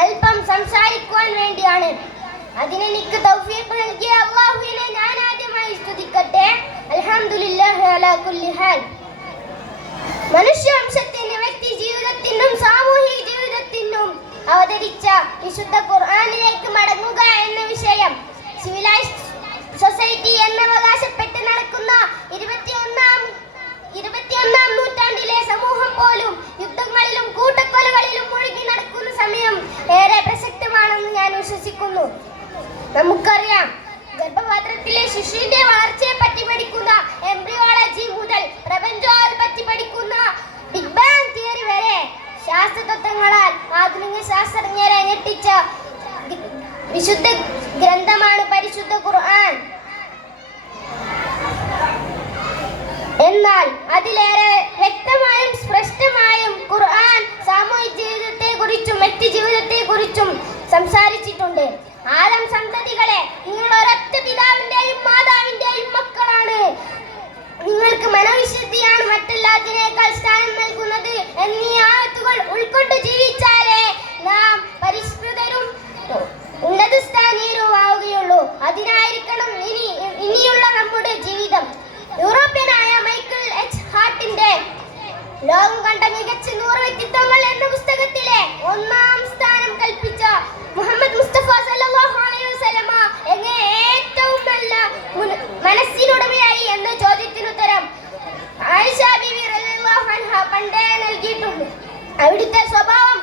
അല്പം സംസാരിക്കുവാൻ വേണ്ടിയാണ്. അതിനെനിക്ക് തൗഫീഖ് നൽകിയ അല്ലാഹുവിനെ ഞാൻ ആദ്യമായി സ്തുതിക്കട്ടെ. അൽഹംദുലില്ലാഹി അലാ കുല്ലി ഹാൽ. മനുഷ്യവംശത്തിന്റെ വ്യക്തി ജീവിതത്തിനും സാമൂഹിക ജീവിതത്തിനും അവതരിച്ച വിശുദ്ധ ഖുർആനിലേക്ക് മടങ്ങുക എന്ന വിഷയം സിവിലൈസ്ഡ് സൊസൈറ്റി എന്നവകാശപ്പെട്ട് നടക്കുന്ന 21ാം നൂറ്റാണ്ടിലെ സമൂഹം പോലും യുദ്ധങ്ങളിലും കൂട്ടക്കൊലകളിലും മുഴുകി നടക്കുന്ന സമയം ഏറെ പ്രസക്തമാണെന്ന് ഞാൻ വിശ്വസിക്കുന്നു. നമുക്കറിയാം, ഗർഭപാത്രത്തിലെ ശിശുവിന്റെ വളർച്ചയെ പറ്റി പഠിക്കുന്ന എംബ്രിയോളജി മുതൽ പ്രപഞ്ചത്തെ പറ്റി പഠിക്കുന്ന ബിഗ് ബാങ് തിയറി വരെ ശാസ്ത്രതത്വങ്ങളാൽ ആധുനിക ശാസ്ത്രജ്ഞരെ ഞെട്ടിച്ച വിശുദ്ധ ഗ്രന്ഥമാണ് പരിശുദ്ധ ഖുർആൻ. എന്നാൽ അതിലേറെ വ്യക്തമായും സ്പഷ്ടമായും ഖുർആൻ സാമൂഹിക ജീവിതത്തെ കുറിച്ചും വ്യക്തി ജീവിതത്തെ കുറിച്ചും സംസാരിച്ചിട്ടുണ്ട്. ആദം സന്തതികളെ, നിങ്ങൾ ഒരൊറ്റ പിതാവിന്റെയും മാതാവിന്റെയും മക്കളാണ്. നിങ്ങൾക്ക് മനോവിശുദ്ധിയാണ് മറ്റെല്ലാത്തിനേക്കാൾ സ്ഥാനം നൽകുന്നത് എന്നീ ആയത്തുകൾ ഉൾക്കൊണ്ട് ജീവിച്ചാലേ നാം പരിഷ്കൃതരും ഉന്നതസ്ഥാനീയരുമാവുകയുള്ളൂ. അതിനായിരിക്കണം ഇനിയുള്ള നമ്മുടെ ജീവിതം. യൂറോപ്യനായ മൈക്കിൾ എച്ച് ഹാർട്ടിന്റെ ലോകം കണ്ട മികച്ച 100 വ്യക്തിത്വങ്ങൾ എന്ന പുസ്തകത്തിലെ 1ാം സ്ഥാനം കൽപ്പിച്ച മുഹമ്മദ് മുസ്തഫ സല്ലല്ലാഹു അലൈഹി വസല്ലമ എങ്ങനെ ഏറ്റവും നല്ല മനസ്സിനുടമയായി എന്ന ചോദ്യത്തിനുത്തരം ആയിഷ ബീവി റളിയല്ലാഹു അൻഹ പണ്ടേ നൽകിയിട്ടുണ്ട്. അവിടുത്തെ സ്വഭാവം